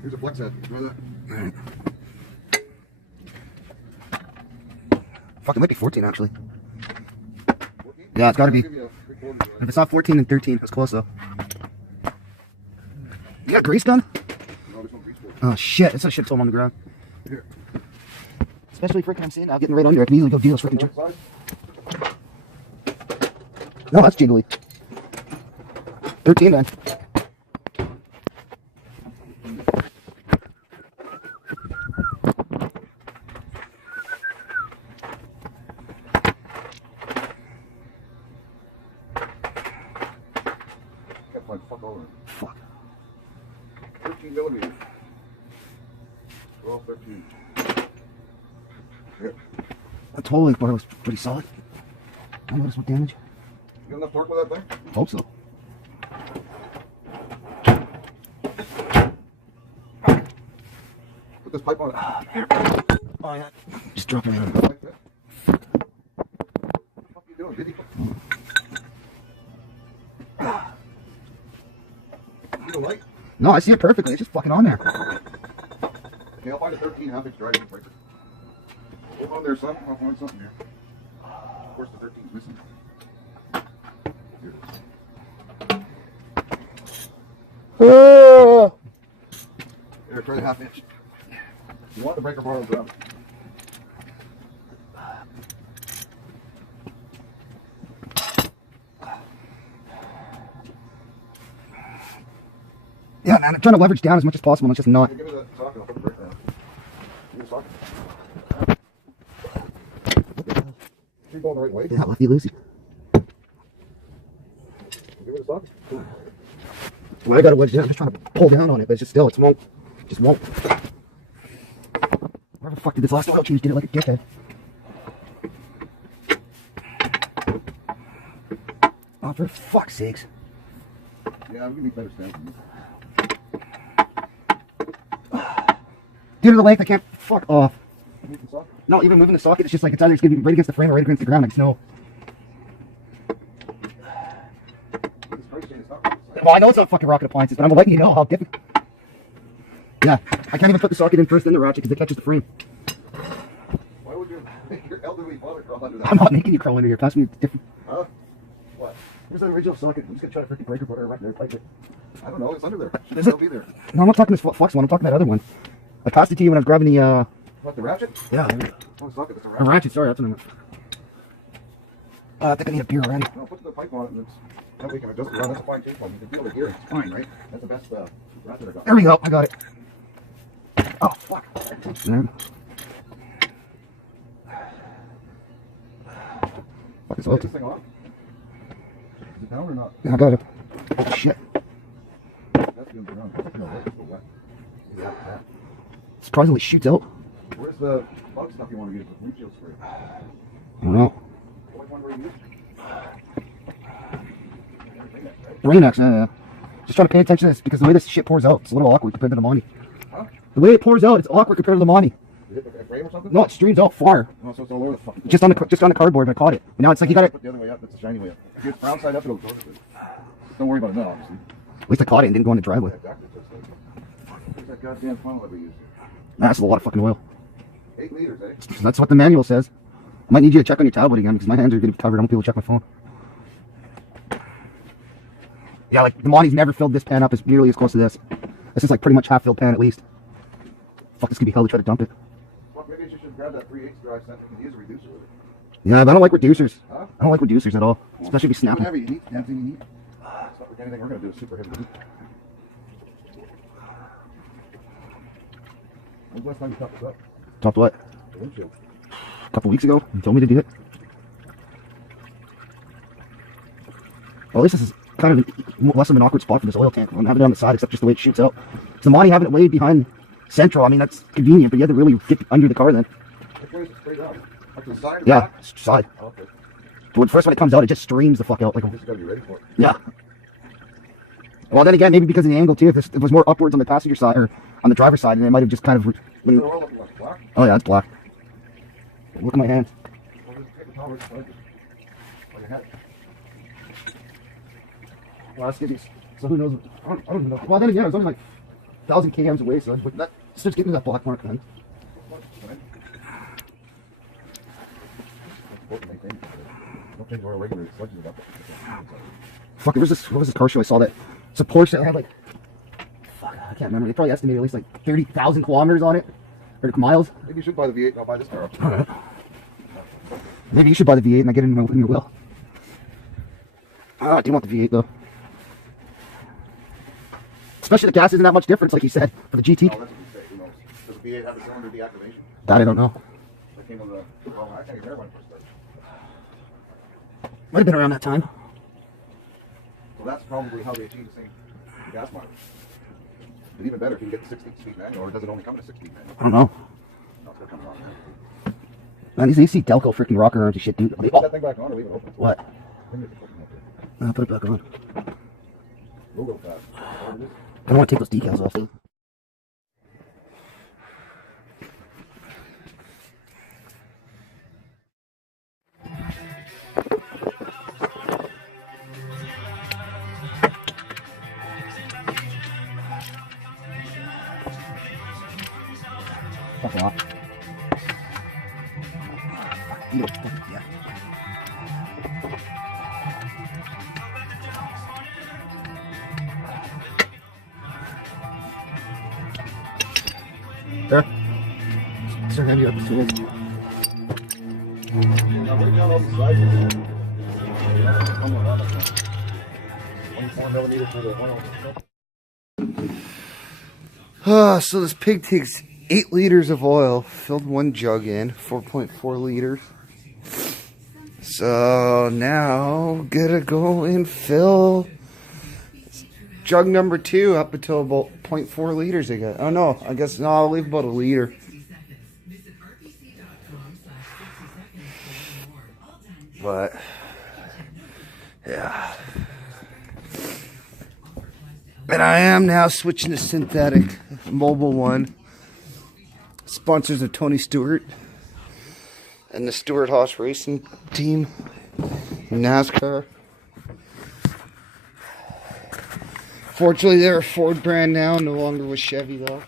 Here's a flex head. Remember that? Alright. Fuck, it might be 14 actually. 14? Yeah, it's gotta be. If it's not 14, then 13. That's close though. You got grease gun? No, there's no grease for it. Oh shit, it's a shit ton on the ground. Here. Especially freaking I'm seeing now, getting right under. I can easily go deal this freaking. No, that's jiggly. 13 then. Fuck. 13 millimeters. 12, 13. Here. The total length bar was pretty solid. I noticed what damage. You got enough torque with that thing? Hope so. Put this pipe on it. Oh yeah. Just dropping it. Like that. What the fuck are you doing, Diddy? See the light? No, I see it perfectly. It's just fucking on there. Okay, I'll find a 13 half-inch driving breaker. Hold on there, son. I'll find something here. Of course, the 13's missing. Here it is. Here, try the half-inch. You want the breaker bar on the ground. Yeah, man, I'm trying to leverage down as much as possible, and it's just not. Give me the socket, I'll put the breaker on. Give me the socket. You're going the right way? Yeah, lefty loosey. Give me the socket. Well, I got it wedged down. I'm just trying to pull down on it, but it's just still, it won't. Just won't. Where the fuck did this last oil change? Did it like a dickhead? Oh, for fuck's sakes. Yeah, I'm gonna be better stand from you. Due to the length, I can't. Fuck off. Move the socket? No, even moving the socket, it's just like it's either it's gonna be right against the frame or right against the ground. Like snow. Well, I know it's not fucking Rocket Appliances, but I'm letting you know how difficult. Yeah, I can't even put the socket in first, then the ratchet because it touches the frame. Why would your elderly father crawl under that? I'm not making you crawl under here. Pass me a different. Huh? What? Here's the original socket. I'm just gonna try to freaking breaker put it right there. Like it. I don't know. It's under there. It should still be there. No, I'm not talking this flux one. I'm talking that other one. I passed it to you when I was grabbing the. What, the ratchet? Yeah. Oh, socket. It's a ratchet. A ratchet. Sorry, that's what I meant. I think I need a beer already. No, put the pipe on it and it's. That way, if it doesn't run, that's a fine change pump. You can feel it here. It's fine, right? That's the best ratchet I got. There we go. I got it. Oh, fuck. There. Fuck, it's open. Is this thing on? Is it down or not? Yeah, I got it. Oh, shit. That's going to run. It's wet. Yeah. Surprisingly shoots out. Where's the bug stuff you want to use with windshield spray? I don't know. Which one were you using? Rain-X, yeah. Just trying to pay attention to this because the way this shit pours out, it's a little awkward compared to the Monty. Huh? The way it pours out, it's awkward compared to the Monty. Is it a frame or something? No, it streams out far. Oh, so it's all over the fucking. Just on the cardboard, and I caught it. And now it's like you gotta put the other way up. That's the shiny way up. If you're brown side up, it'll go. Don't worry about it now, obviously. At least I caught it and didn't go in the driveway. Exactly. Where's that goddamn funnel that we use? That's a lot of fucking oil. 8 liters, eh? That's what the manual says. I might need you to check on your tablet again because my hands are gonna be covered. I won't be able to check my phone. Yeah, like the Monty's never filled this pan up as nearly as close to this. This is like pretty much half filled pan at least. Fuck, this could be hell to try to dump it. Well, maybe you should grab that 3/8 dry set and use a reducer with it. Yeah, but I don't like reducers. Huh? I don't like reducers at all. Well, especially if you snap it. Heavy, you need everything you need. It's not like anything we're gonna do is super heavy. When's the last time you topped this up? Topped what? The windshield. A couple weeks ago. You told me to do it. Well, at least this is kind of less of an awkward spot for this oil tank. I'm having it on the side, except just the way it shoots out. So the Monty having it way behind central, I mean, that's convenient, but you had to really get under the car then. Which way is it straight out? Like to the side or the back? Side. Oh, okay. But first when it comes out, it just streams the fuck out. Like a... You just gotta be ready for it. Yeah. Well, then again, maybe because of the angle too. If it was more upwards on the passenger side, or on the driver's side, and it might have just kind of... When... Oh yeah, it's black. Look at my hand. Well, that's good. So who knows? I don't even know. Well, then again, it was only like 1,000 kms away, so that starts getting to that black mark then. Fuck, what was this car show I saw that? It's a Porsche that had like, fuck, I can't remember. They probably estimated at least like 30,000 kilometers on it. Or miles. Maybe you should buy the V8 and I'll buy this car. Alright. Maybe you should buy the V8 and I get it in your will. I do want the V8 though. Especially the gas isn't that much difference, like you said, for the GT. Oh, that's what you say. Who knows? Does the V8 have a cylinder deactivation? That I don't know. That came with the. Well, I can't even remember when it first started. Might have been around that time. So that's probably how they achieve the same gas mileage. But even better if you can get the 16-speed manual, or does it only come in a 6-speed manual? I don't know. That's what comes on there. Man, these AC Delco freaking rocker arms and shit, dude. Put that thing back on or leave it open? What? I think it's open up there. I'll put it back on. We'll go fast. I don't want to take those decals off, dude. Fuck off. Yeah. There. Start having you up to it. Now break down all the sides. 24 millimeters for the 1. So this pig takes 8 liters of oil, filled 1 jug in, 4.4 liters. So now gotta go and fill jug number 2 up until about 0.4 liters again. Oh no, I guess no, I'll leave about 1 liter. But yeah. And I am now switching to synthetic Mobile One. Sponsors of Tony Stewart and the Stewart Haas Racing Team in NASCAR. Fortunately, they're a Ford brand now, no longer with Chevy though.